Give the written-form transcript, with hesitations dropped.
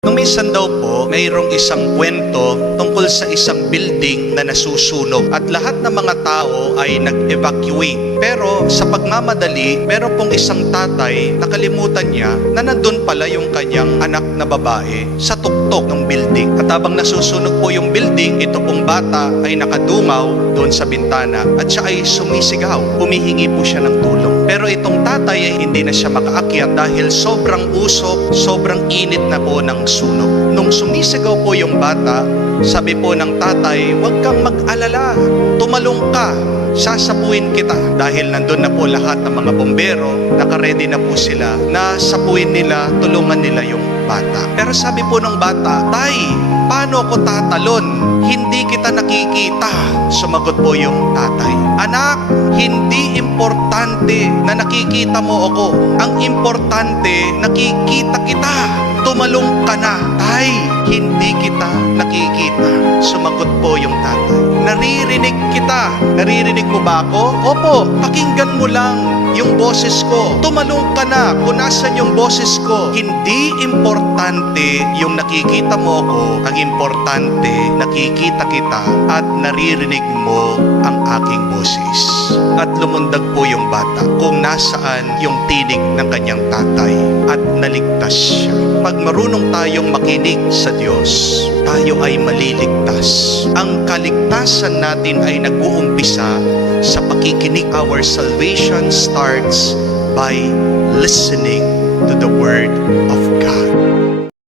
Nung minsan daw po, mayroong isang kwento tungkol sa isang building na nasusunog at lahat ng mga tao ay nag-evacuate. Pero sa pagmamadali, meron pong isang tatay, nakalimutan niya na nandun pala yung kanyang anak na babae sa tuktok ng building. At habang nasusunog po yung building, ito pong bata ay nakadungaw doon sa bintana at siya ay sumisigaw. Humihingi po siya ng tulong. Pero itong tatay ay hindi na siya makaakyat dahil sobrang usok, sobrang init na po ng sunog. Nung sumisigaw po yung bata, sabi po ng tatay, "Huwag kang mag-alala, tumalong ka, sasapuin kita." Dahil nandun na po lahat ng mga bombero, nakaredy na po sila na sapuin nila, tulungan nila yung bata. Pero sabi po ng bata, "Tay, paano ko tatalon? Hindi kita nakikita." Sumagot po yung tatay, "Anak, hindi importante na nakikita mo ako. Ang importante, nakikita kita. Tumalong ka na." "Tay, hindi kita nakikita." Sumagot po yung tatay, "Naririnig kita. Naririnig mo ba ako?" "Opo, pakinggan mo lang yung boses ko. Tumalong ka na kung nasan yung boses ko." "Hindi importante yung nakikita mo ako. Ang importante, nakikita kita at naririnig mo ang aking boses." At lumundag po yung bata kung nasaan yung tinig ng kanyang tatay at naligtas siya. Pag marunong tayong makinig sa Diyos, tayo ay maliligtas. Ang kaligtasan natin ay nag-uumpisa sa pakikinig. Our salvation starts by listening to the Word of God.